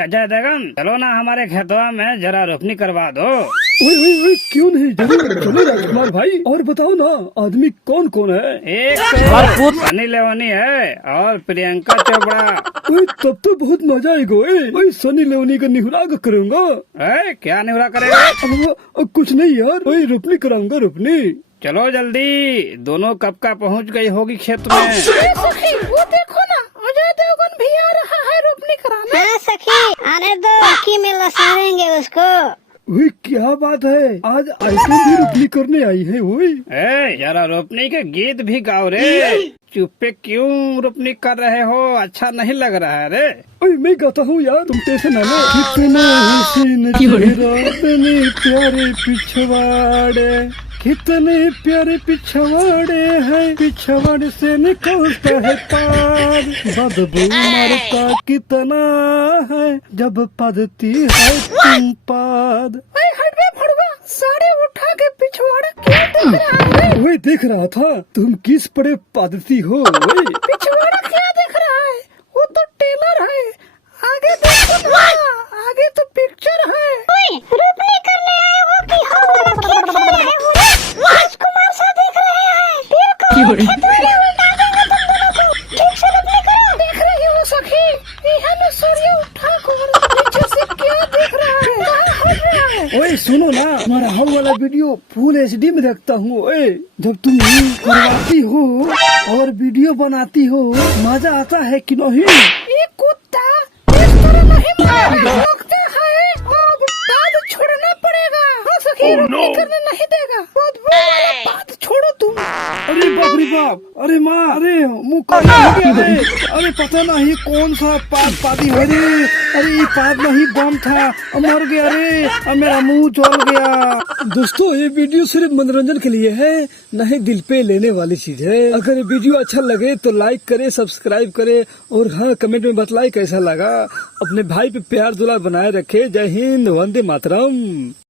अजय देवगन, चलो ना हमारे खेतवा में जरा रोपनी करवा दो। ओए, क्यों नहीं, जरूर चलो राजकुमार भाई। और बताओ ना, आदमी कौन कौन है? एक तो सनी लियोनी है और प्रियंका चोपड़ा। ओए, तब तो बहुत मजा आएगा। ओए, सनी लियोनी का निहुरा करूंगा। क्या निहुरा करेगा? कुछ नहीं यार, वही रोपनी कराऊंगा, रोपनी। चलो जल्दी, दोनों कब का पहुंच गई होगी खेत में। सखी, वो देखो ना, अजय देवगन भी आ रहा है रोपनी कराने। हाँ सखी, आने दो, सखी में लसारेंगे उसको। वही क्या बात है, आज ऐसे भी रोपनी करने आई है। वही जरा रोपनी के गीत भी गाओ रे। चुप्पे क्यों रोपनी कर रहे हो, अच्छा नहीं लग रहा है रे। ओए, मैं गाता हूँ यार, तुम टेंशन ना लो। कितना हसीन चेहरा, कितने प्यारे पिछवाड़े, कितने प्यारे पिछवाड़े हैं, पिछवाड़े से निकलता है पार, बदबू मारता कितना है जब पदती है तुम पाद। साड़े उठा के पिछवाड़े क्यों देख रहा है? वही देख रहा था, तुम किस पड़े पादती हो। वही पिछवाड़ा क्या देख रहा है, वो तो टेलर है। आगे देखो ना, आगे तो पिक्चर है। रोपनी करने आए हो कि हम वाला खेत खेल रहे हो? राजकुमार सा देख रहे हैं, फिर कौन खेत वाले उल्टा देंगे तुम दोनों को। ठीक से रोपनी करो। देख रही हो सखी, यहाँ में सूर्य उठा कर पीछे से क्या देख रहा है, क्या हो रहा है? ओए सुनो ना, हमारा हम वाला वीडियो फुल HD में रखता हूँ। ओए, जब तुम करवाती हो और वीडियो बनाती हो, मजा आता है कि नहीं? ये कुत्ता इस तरह नहीं मारेगा, लगता है अब बात छोड़ना पड़ेगा। हाँ सखी, रोपनी करने नहीं देगा, बहुत बड़ा बात छोड़ो तुम। अरे बाप रे बाप, अरे माँ, अरे मुँह का हो गया रे। अरे पता नहीं कौन सा पाद पादी हो रे। अरे ये पाद नहीं बम था, मर गया रे, अब मेरा मुंह जल गया। दोस्तों, ये वीडियो सिर्फ मनोरंजन के लिए है, नहीं दिल पे लेने वाली चीज है। अगर ये वीडियो अच्छा लगे तो लाइक करे, सब्सक्राइब करे, और हाँ, कमेंट में बतलाए कैसा लगा। अपने भाई पे प्यार दुलार बनाए रखे। जय हिंद, वंदे मातरम।